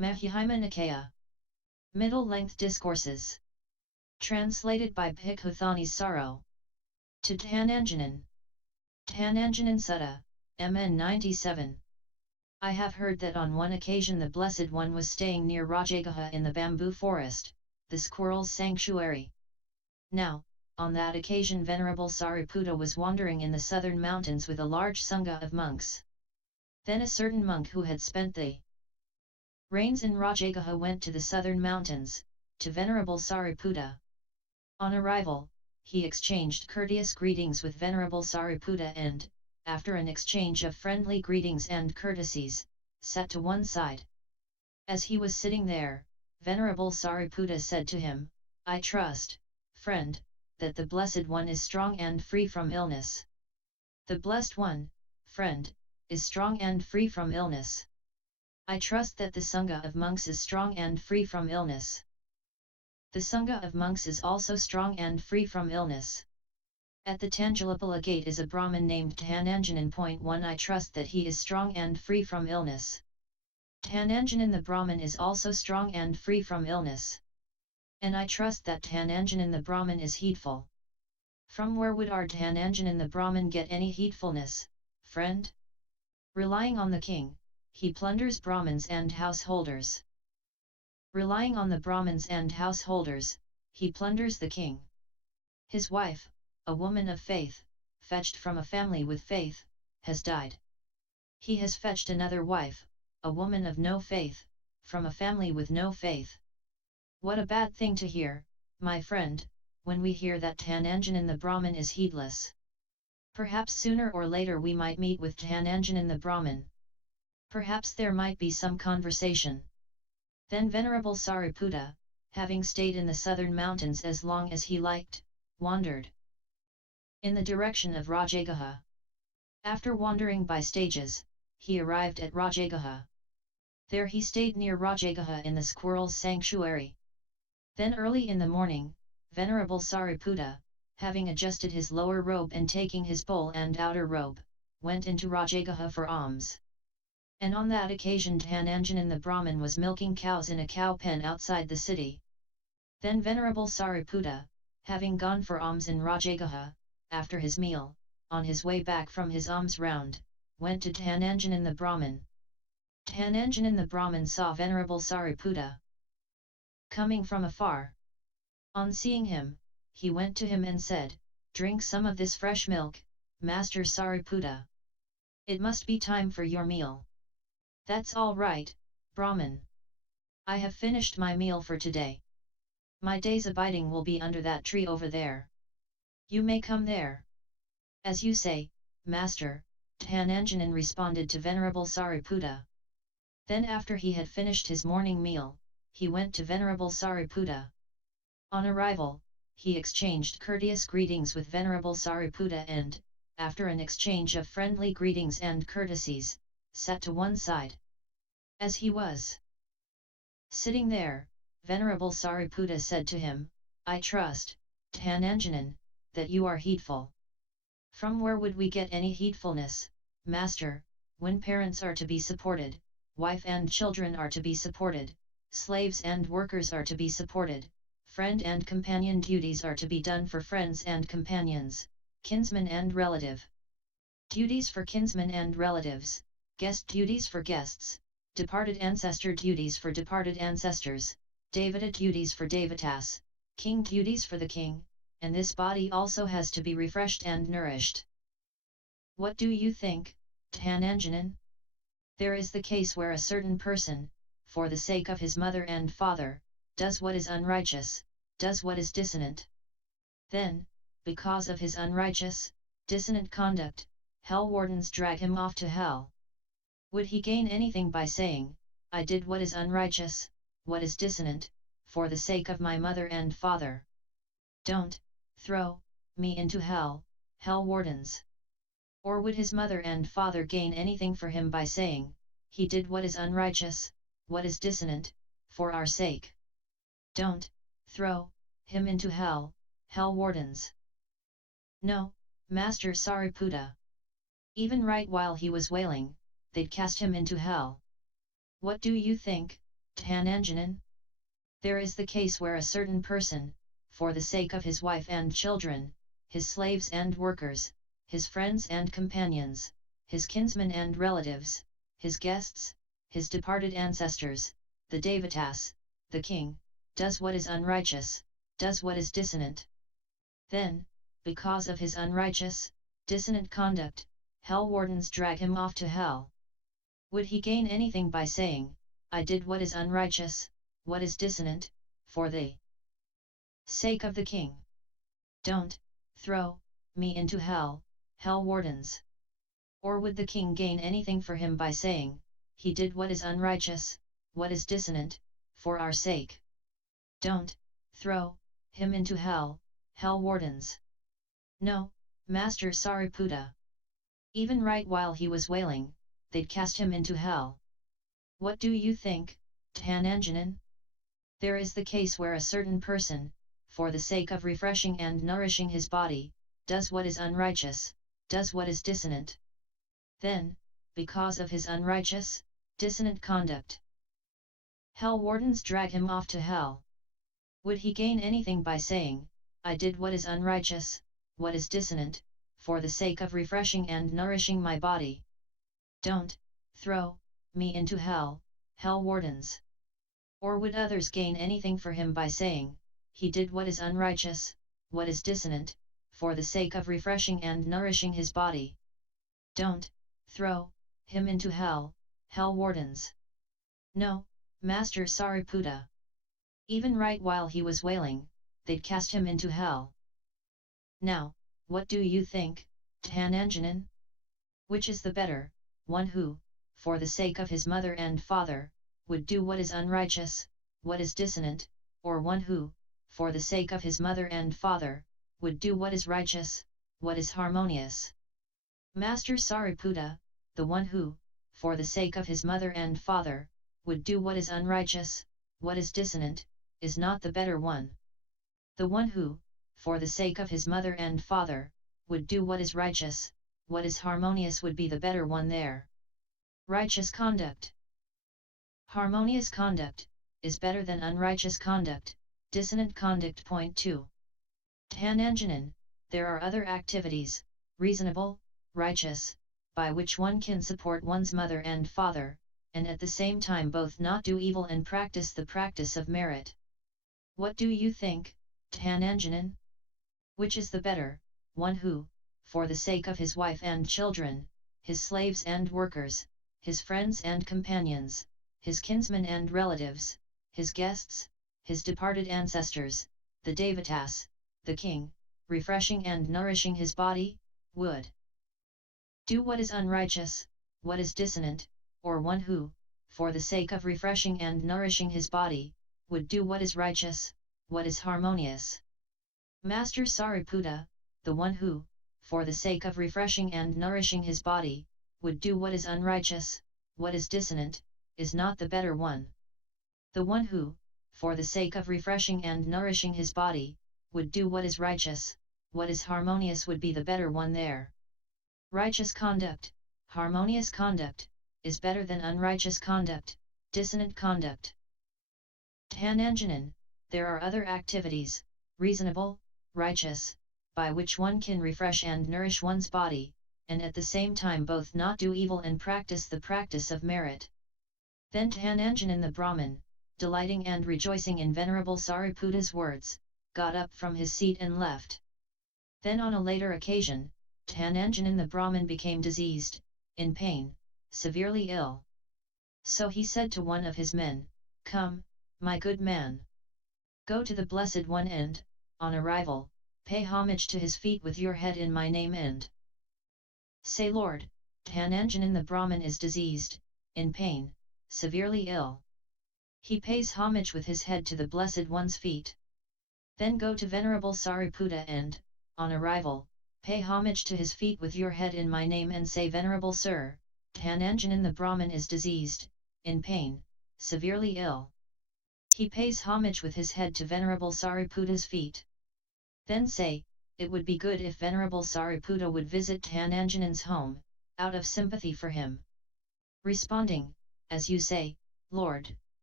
Majjhima Nikaya. Middle-length discourses. Translated by Bhikkhu Thanissaro. To Dhananjanin. Dhananjanin Sutta, MN 97. I have heard that on one occasion the Blessed One was staying near Rajagaha in the bamboo forest, the squirrel's sanctuary. Now, on that occasion Venerable Sariputta was wandering in the southern mountains with a large sangha of monks. Then a certain monk who had spent the rains in Rajagaha went to the southern mountains, to Venerable Sariputta. On arrival, he exchanged courteous greetings with Venerable Sariputta and, after an exchange of friendly greetings and courtesies, sat to one side. As he was sitting there, Venerable Sariputta said to him, "I trust, friend, that the Blessed One is strong and free from illness." "The Blessed One, friend, is strong and free from illness." "I trust that the Sangha of monks is strong and free from illness." "The Sangha of monks is also strong and free from illness." At the Tanjalapala gate is a Brahmin named Dhananjanin. 1 I trust that he is strong and free from illness. Dhananjanin the Brahmin is also strong and free from illness. And I trust that Dhananjanin the Brahmin is heedful. From where would our Dhananjanin the Brahmin get any heedfulness, friend? Relying on the king, he plunders Brahmins and householders. Relying on the Brahmins and householders, he plunders the king. His wife, a woman of faith, fetched from a family with faith, has died. He has fetched another wife, a woman of no faith, from a family with no faith. What a bad thing to hear, my friend, when we hear that Dhananjanin the Brahmin is heedless. Perhaps sooner or later we might meet with Dhananjanin the Brahmin. Perhaps there might be some conversation. Then Venerable Sariputta, having stayed in the southern mountains as long as he liked, wandered in the direction of Rajagaha. After wandering by stages, he arrived at Rajagaha. There he stayed near Rajagaha in the squirrel's sanctuary. Then early in the morning, Venerable Sariputta, having adjusted his lower robe and taking his bowl and outer robe, went into Rajagaha for alms. And on that occasion Dhananjanin the Brahmin was milking cows in a cow pen outside the city. Then Venerable Sariputta, having gone for alms in Rajagaha, after his meal, on his way back from his alms round, went to Dhananjanin the Brahmin. Dhananjanin the Brahmin saw Venerable Sariputta coming from afar. On seeing him, he went to him and said, "Drink some of this fresh milk, Master Sariputta. It must be time for your meal." "That's all right, Brahmin. I have finished my meal for today. My day's abiding will be under that tree over there. You may come there." "As you say, Master," Dhananjanin responded to Venerable Sariputta. Then after he had finished his morning meal, he went to Venerable Sariputta. On arrival, he exchanged courteous greetings with Venerable Sariputta and, after an exchange of friendly greetings and courtesies, sat to one side. As he was sitting there, Venerable Sariputta said to him, "I trust, Dhananjanin, that you are heedful." "From where would we get any heedfulness, Master, when parents are to be supported, wife and children are to be supported, slaves and workers are to be supported, friend and companion duties are to be done for friends and companions, kinsman and relative. Duties for kinsmen and relatives, guest duties for guests, departed ancestor duties for departed ancestors, devata duties for devatas, king duties for the king, and this body also has to be refreshed and nourished." What do you think, Dhananjanin? There is the case where a certain person, for the sake of his mother and father, does what is unrighteous, does what is dissonant. Then, because of his unrighteous, dissonant conduct, hell wardens drag him off to hell. Would he gain anything by saying, "I did what is unrighteous, what is dissonant, for the sake of my mother and father? Don't throw me into hell, hell wardens"? Or would his mother and father gain anything for him by saying, "He did what is unrighteous, what is dissonant, for our sake? Don't throw him into hell, hell wardens"? No, Master Sariputta. Even right while he was wailing, they'd cast him into hell. What do you think, Dhananjanin? There is the case where a certain person, for the sake of his wife and children, his slaves and workers, his friends and companions, his kinsmen and relatives, his guests, his departed ancestors, the Devatas, the king, does what is unrighteous, does what is dissonant. Then, because of his unrighteous, dissonant conduct, hell wardens drag him off to hell. Would he gain anything by saying, I did what is unrighteous, what is dissonant, for the sake of the king? Don't throw me into hell, hell wardens. Or would the king gain anything for him by saying, he did what is unrighteous, what is dissonant, for our sake? Don't throw him into hell, hell wardens. No, Master Sariputta. Even right while he was wailing, they'd cast him into hell. What do you think, Dhananjanin? There is the case where a certain person, for the sake of refreshing and nourishing his body, does what is unrighteous, does what is dissonant. Then, because of his unrighteous, dissonant conduct, hell wardens drag him off to hell. Would he gain anything by saying, I did what is unrighteous, what is dissonant, for the sake of refreshing and nourishing my body? Don't throw me into hell, hell wardens. Or would others gain anything for him by saying, he did what is unrighteous, what is dissonant, for the sake of refreshing and nourishing his body? Don't throw him into hell, hell wardens. No, Master Sariputta. Even right while he was wailing, they'd cast him into hell. Now, what do you think, Dhananjanin? Which is the better, one who, for the sake of his mother and father, would do what is unrighteous, what is dissonant, or one who, for the sake of his mother and father, would do what is righteous, what is harmonious? Master Sariputta, the one who, for the sake of his mother and father, would do what is unrighteous, what is dissonant, is not the better one. The one who, for the sake of his mother and father, would do what is righteous, what is harmonious would be the better one there. Righteous conduct. Harmonious conduct, is better than unrighteous conduct, dissonant conduct. Point 2. Dhananjanin, there are other activities, reasonable, righteous, by which one can support one's mother and father, and at the same time both not do evil and practice the practice of merit. What do you think, Dhananjanin? Which is the better, one who, for the sake of his wife and children, his slaves and workers, his friends and companions, his kinsmen and relatives, his guests, his departed ancestors, the Devatas, the king, refreshing and nourishing his body, would do what is unrighteous, what is dissonant, or one who, for the sake of refreshing and nourishing his body, would do what is righteous, what is harmonious? Master Sariputta, the one who, for the sake of refreshing and nourishing his body, would do what is unrighteous, what is dissonant, is not the better one. The one who, for the sake of refreshing and nourishing his body, would do what is righteous, what is harmonious would be the better one there. Righteous conduct, harmonious conduct, is better than unrighteous conduct, dissonant conduct. Dhananjanin, there are other activities, reasonable, righteous, by which one can refresh and nourish one's body, and at the same time both not do evil and practice the practice of merit. Then Dhananjanin the Brahmin, delighting and rejoicing in Venerable Sariputta's words, got up from his seat and left. Then on a later occasion, Dhananjanin the Brahmin became diseased, in pain, severely ill. So he said to one of his men, Come, my good man. Go to the Blessed One and, on arrival, pay homage to his feet with your head in my name and say, Lord, Dhananjanin the Brahmin is diseased, in pain, severely ill. He pays homage with his head to the Blessed One's feet. Then go to Venerable Sariputta and, on arrival, pay homage to his feet with your head in my name and say, Venerable Sir, Dhananjanin the Brahmin is diseased, in pain, severely ill. He pays homage with his head to Venerable Sariputta's feet. Then say, it would be good if Venerable Sariputta would visit Dhananjanin's home, out of sympathy for him. Responding, as you say, Lord,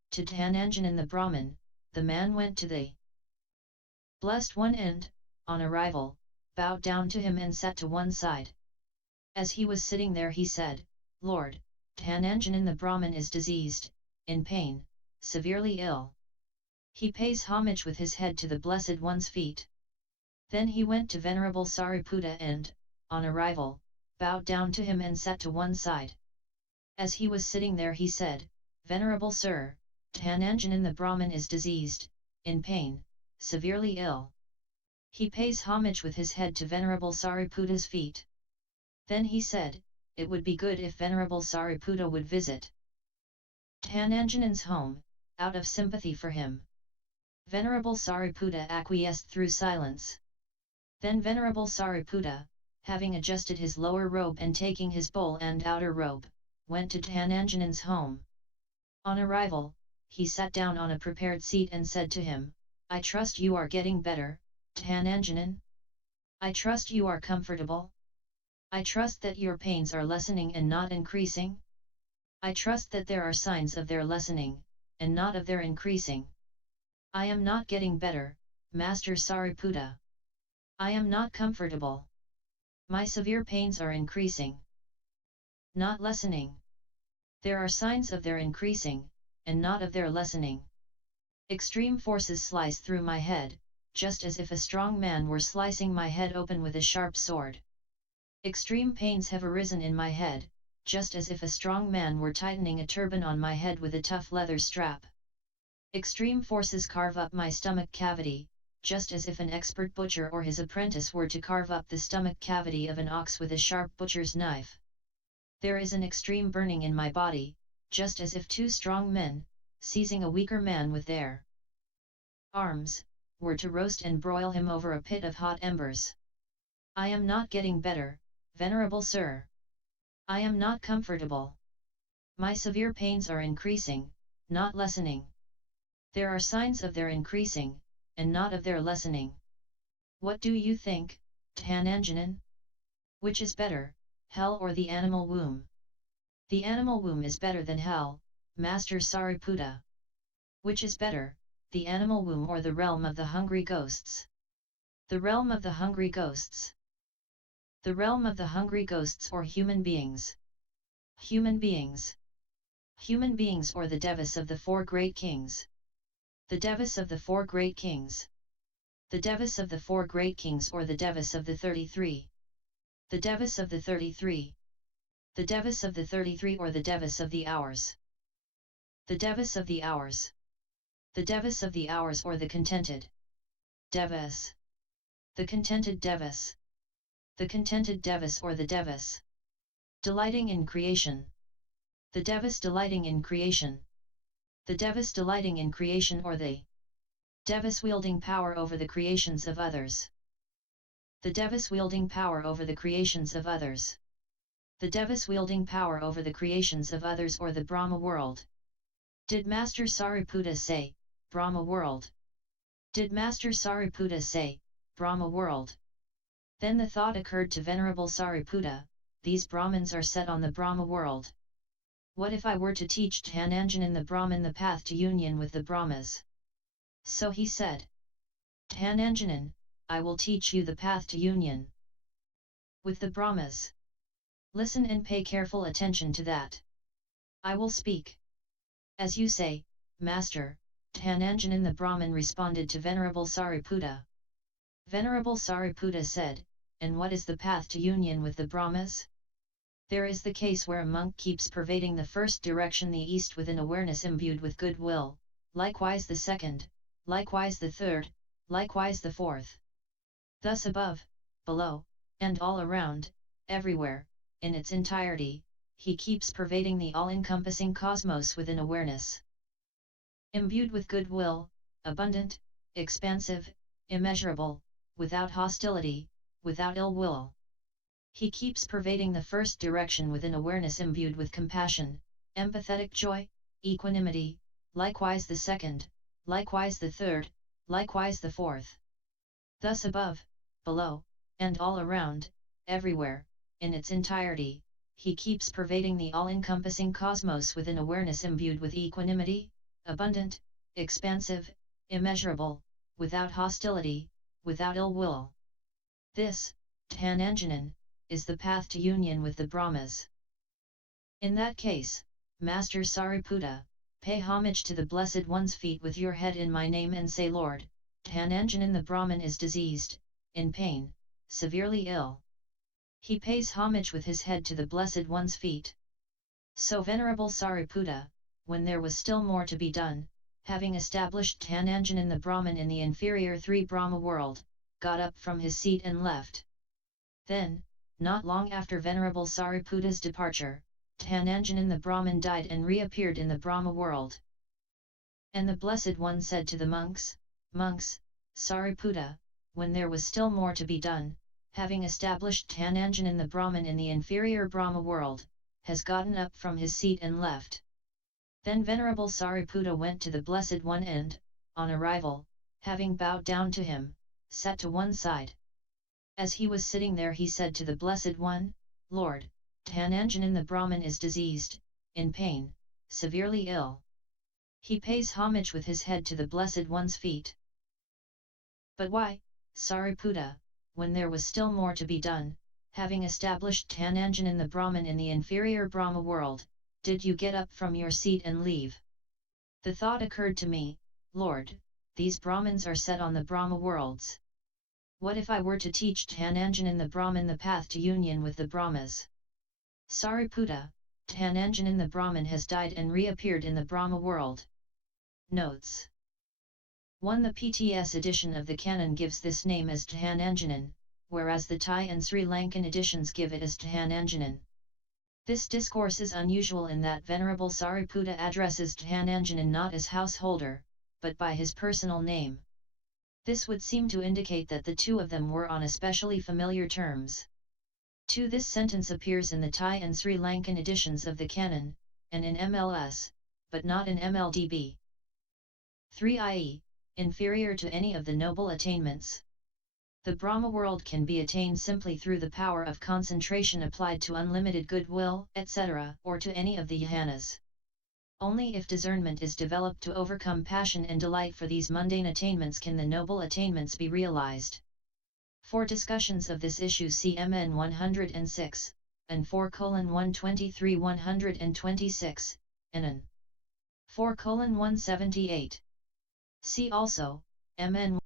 to Dhananjanin the Brahmin, the man went to the Blessed One and, on arrival, bowed down to him and sat to one side. As he was sitting there he said, Lord, Dhananjanin the Brahmin is diseased, in pain, severely ill. He pays homage with his head to the Blessed One's feet. Then he went to Venerable Sariputta and, on arrival, bowed down to him and sat to one side. As he was sitting there he said, Venerable Sir, Dhananjanin the Brahmin is diseased, in pain, severely ill. He pays homage with his head to Venerable Sariputta's feet. Then he said, it would be good if Venerable Sariputta would visit Dhananjanin's home, out of sympathy for him. Venerable Sariputta acquiesced through silence. Then Venerable Sariputta, having adjusted his lower robe and taking his bowl and outer robe, went to Dhananjanin's home. On arrival, he sat down on a prepared seat and said to him, I trust you are getting better, Dhananjanin. I trust you are comfortable. I trust that your pains are lessening and not increasing. I trust that there are signs of their lessening, and not of their increasing. I am not getting better, Master Sariputta. I am not comfortable. My severe pains are increasing, not lessening. There are signs of their increasing, and not of their lessening. Extreme forces slice through my head, just as if a strong man were slicing my head open with a sharp sword. Extreme pains have arisen in my head, just as if a strong man were tightening a turban on my head with a tough leather strap. Extreme forces carve up my stomach cavity, just as if an expert butcher or his apprentice were to carve up the stomach cavity of an ox with a sharp butcher's knife. There is an extreme burning in my body, just as if two strong men, seizing a weaker man with their arms, were to roast and broil him over a pit of hot embers. I am not getting better, Venerable Sir. I am not comfortable. My severe pains are increasing, not lessening. There are signs of their increasing, and not of their lessening. What do you think, Dhananjanin? Which is better, hell or the animal womb? The animal womb is better than hell, Master Sariputta. Which is better, the animal womb or the realm of the hungry ghosts? The realm of the hungry ghosts. The realm of the hungry ghosts or human beings. Human beings. Human beings or the Devas of the four great kings. The Devas of the four great kings. The Devas of the four great kings or the Devas of the 33. The Devas of the 33. The Devas of the 33 or the Devas of the hours. The Devas of the hours. The Devas of the hours or the Contented Devas. The Contented Devas. The Contented Devas or the Devas delighting in creation. The Devas delighting in creation. The Devas delighting in creation or the Devas wielding power over the creations of others. The Devas wielding power over the creations of others. The Devas wielding power over the creations of others or the Brahma world. Did Master Sariputta say, Brahma world? Did Master Sariputta say, Brahma world? Then the thought occurred to Venerable Sariputta, these Brahmins are set on the Brahma world. What if I were to teach Dhananjanin the Brahmin the path to union with the Brahmas? So he said, Dhananjanin, I will teach you the path to union with the Brahmas. Listen and pay careful attention to that. I will speak. As you say, Master, Dhananjanin the Brahmin responded to Venerable Sariputta. Venerable Sariputta said, and what is the path to union with the Brahmas? There is the case where a monk keeps pervading the first direction, the east, with an awareness imbued with goodwill, likewise the second, likewise the third, likewise the fourth. Thus above, below, and all around, everywhere, in its entirety, he keeps pervading the all-encompassing cosmos with an awareness imbued with goodwill, abundant, expansive, immeasurable, without hostility, without ill will. He keeps pervading the first direction with an awareness imbued with compassion, empathetic joy, equanimity, likewise the second, likewise the third, likewise the fourth. Thus above, below, and all around, everywhere, in its entirety, he keeps pervading the all-encompassing cosmos with an awareness imbued with equanimity, abundant, expansive, immeasurable, without hostility, without ill will. This, Dhananjanin, is the path to union with the Brahmas. In that case, Master Sariputta, pay homage to the Blessed One's feet with your head in my name and say, Lord, Dhananjanin the Brahmin is diseased, in pain, severely ill. He pays homage with his head to the Blessed One's feet. So Venerable Sariputta, when there was still more to be done, having established Dhananjanin the Brahmin in the inferior 3 Brahma world, got up from his seat and left. Then, not long after Venerable Sariputta's departure, Dhananjanin the Brahmin died and reappeared in the Brahma world. And the Blessed One said to the monks, Monks, Sariputta, when there was still more to be done, having established Dhananjanin the Brahmin in the inferior Brahma world, has gotten up from his seat and left. Then Venerable Sariputta went to the Blessed One and, on arrival, having bowed down to him, sat to one side. As he was sitting there he said to the Blessed One, Lord, Dhananjanin the Brahmin is diseased, in pain, severely ill. He pays homage with his head to the Blessed One's feet. But why, Sariputta, when there was still more to be done, having established Dhananjanin the Brahmin in the inferior Brahma world, did you get up from your seat and leave? The thought occurred to me, Lord, these Brahmins are set on the Brahma worlds. What if I were to teach Dhananjanin the Brahmin the path to union with the Brahmas? Sariputta, Dhananjanin the Brahmin has died and reappeared in the Brahma world. Notes 1. The PTS edition of the canon gives this name as Dhananjanin, whereas the Thai and Sri Lankan editions give it as Dhananjanin. This discourse is unusual in that Venerable Sariputta addresses Dhananjanin not as householder, but by his personal name. This would seem to indicate that the two of them were on especially familiar terms. 2. This sentence appears in the Thai and Sri Lankan editions of the canon, and in MLS, but not in MLDB. 3. I.e., inferior to any of the noble attainments. The Brahma world can be attained simply through the power of concentration applied to unlimited goodwill, etc., or to any of the yahanas. Only if discernment is developed to overcome passion and delight for these mundane attainments can the noble attainments be realized. For discussions of this issue see MN 106, and 4:123-126, and 4:178. See also, MN